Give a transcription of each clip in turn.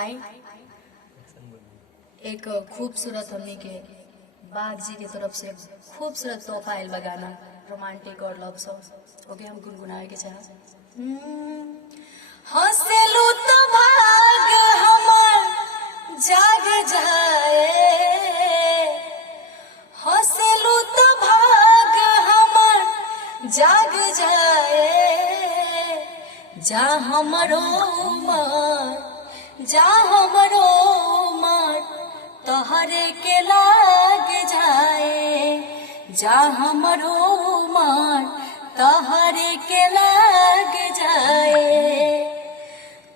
आई एक खूबसूरत हमनी के बाग जी की तरफ से खूबसूरत तोहफा आयल बगाना रोमांटिक और लव सॉन्ग ओके हम गुनगुनाए के चाह हंसलू तो भाग हमर जाग जाए हंसलू तो भाग हमर जाग जाए जा हमरो उमर जा हमरो उमर तोहरे के लाग जाए जा हमरो उमर तोहरे के लाग जाए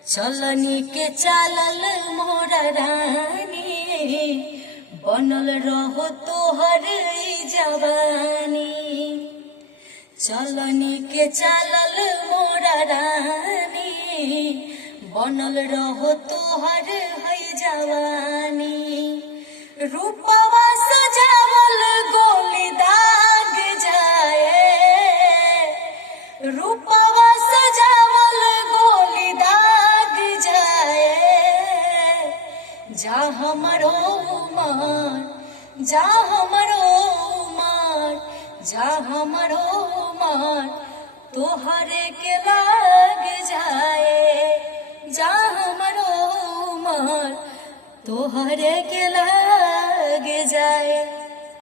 चलनी के चालल मोरा रानी बनल रहो तोहर जवानी चलनी के चालल मोरा रानी बनल रहो तोहर है जवानी रूपवा सजावल गोली दाग जाए रूपवा सजावल गोली दाग जाए जा हमरो उमर जा हमरो उमर जा हमरो उमर तोहरे के लाग जाए जा हमरो उमर तोहरे के लाग जाए।